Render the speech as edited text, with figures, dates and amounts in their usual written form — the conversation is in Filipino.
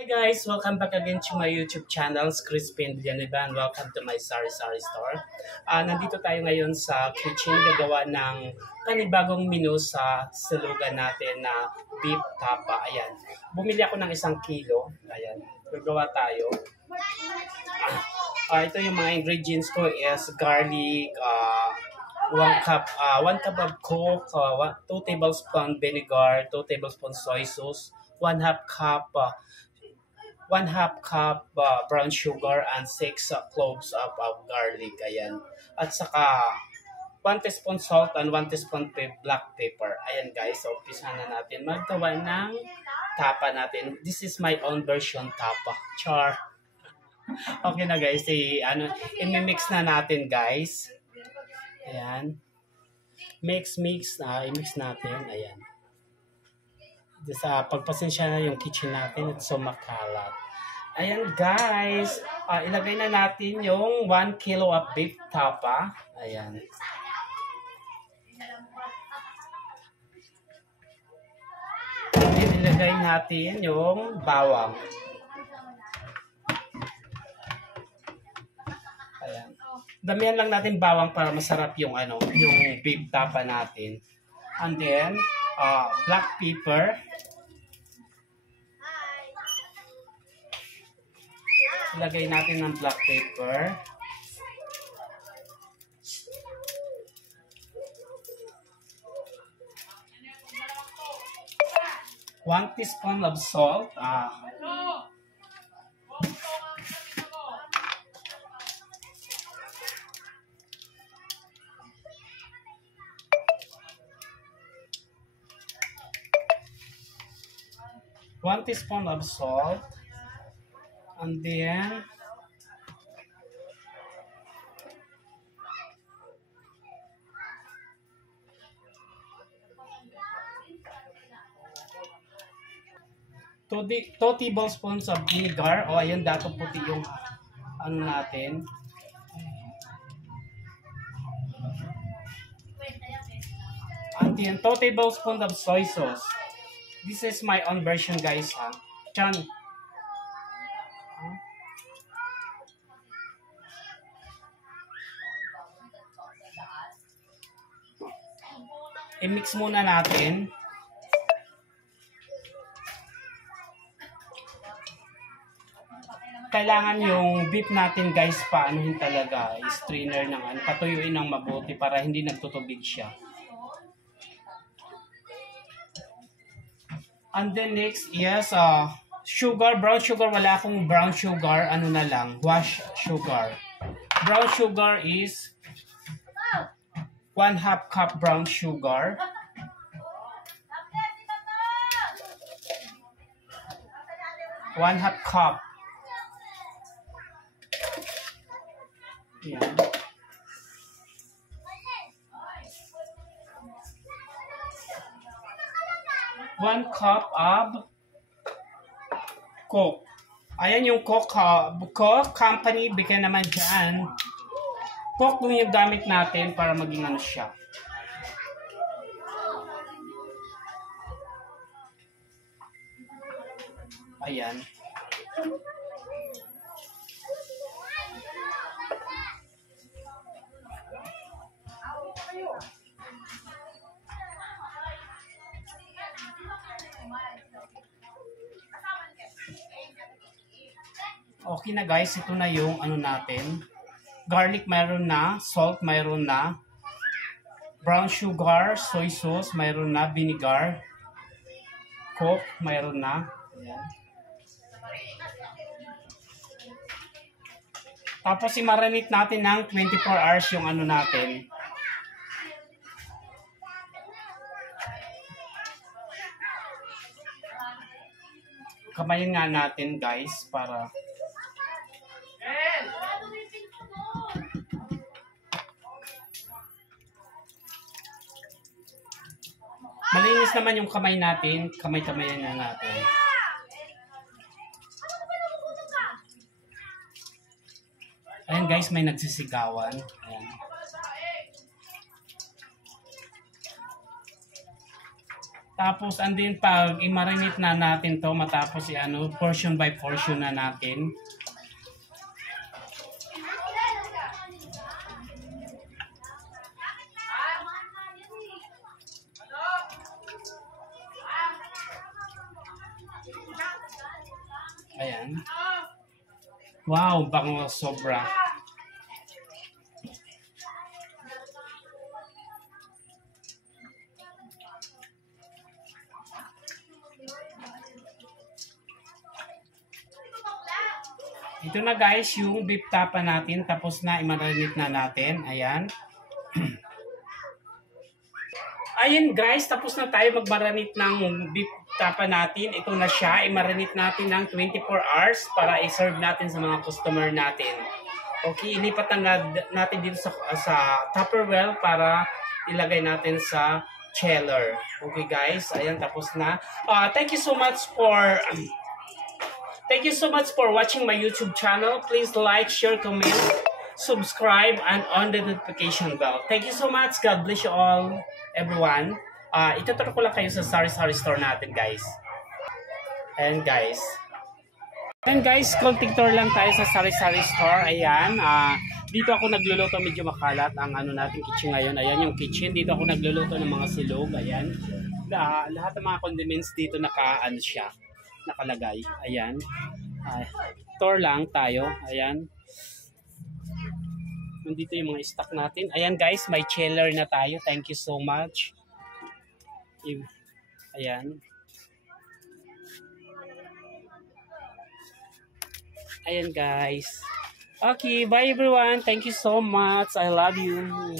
Hi guys, welcome back again to my YouTube channel, Crispin Villanueva, and welcome to my Sari Sari store. Nandito tayo ngayon sa kitchen, gagawa ng panibagong menu sa salugan natin na beef tapa. Ayan, bumili ako ng 1 kilo. Ayan, gagawa tayo. Ito yung mga ingredients ko is garlic, 1 cup of coke, 2 tablespoon vinegar, 2 tablespoon soy sauce, 1/2 cup 1/2 cup brown sugar and 6 cloves of garlic. Ayan. At saka 1 teaspoon salt and 1 teaspoon black pepper. Ayan guys, so umpisa na natin maggawa ng tapa natin. This is my own version tapa. Char. Okay na guys, i-mix na natin guys. Ayan. Mix i-mix natin. Ayan. Pagpasensya na yung kitchen natin, it's so makalat. Ayan guys, ilagay na natin yung 1 kilo of beef tapa. Ayan. Ilagay natin yung bawang. Ayan. Damihan lang natin bawang para masarap yung yung beef tapa natin. And then black pepper. Ilagay natin ng black pepper. One teaspoon of salt. 1 teaspoon of salt. And then 2 tablespoons of vinegar. O, ayan, dato puti yung natin. And then 2 tablespoons of soy sauce. This is my own version guys, ha. Chan. I-mix muna natin. Kailangan yung beef natin guys, paanuhin talaga, strainer ng patuyuin ng mabuti para hindi nagtutubig siya. And then next is sugar, brown sugar. Wala akong brown sugar, na lang, wash sugar. Brown sugar is 1/2 cup brown sugar. One-half cup. Yan. 1 cup of Coke. Ayan yung Coke, Coke company, bigyan naman dyan. Coke yung gamit natin para maging siya. Ayan. Okay na guys, ito na yung natin. Garlic mayroon na, salt mayroon na, brown sugar, soy sauce mayroon na, vinegar, Coke mayroon na. Ayan. Tapos i-marinate natin ng 24 hours yung natin. Kamayin nga natin guys para malinis naman yung kamay natin, kamay-kamayan na natin. Ayan guys, may nagsisigawan. Ayan. Tapos and then pag i-marinate na natin to matapos portion by portion na natin. Ayan. Wow, bango sobra. Ito na guys, yung beef tapa natin. Tapos na, i-marinate na natin. Ayan. Ayan guys, tapos na tayo mag-marinate ng beef tapa natin. Ito na siya. I-marinate natin ng 24 hours para i-serve natin sa mga customer natin. Okay, ilipat na natin dito sa Tupperware para ilagay natin sa chiller. Okay guys, ayan tapos na. Thank you so much for watching my YouTube channel. Please like, share, comment, subscribe, and on the notification bell. Thank you so much. God bless you all, everyone. Ituturo ko lang kayo sa sari-sari store natin, guys. And guys, konting tour lang tayo sa sari-sari store. Ayan. Dito ako nagluluto, medyo makalat ang natin kitchen ngayon. Ayan yung kitchen. Dito ako nagluluto ng mga silog. Ayan. Lahat ng mga condiments dito nakalagay. Ayan. Tour lang tayo. Ayan. Nandito yung mga stock natin. Ayan guys, may chiller na tayo. Thank you so much. Ayan. Ayan guys. Okay, bye everyone. Thank you so much. I love you.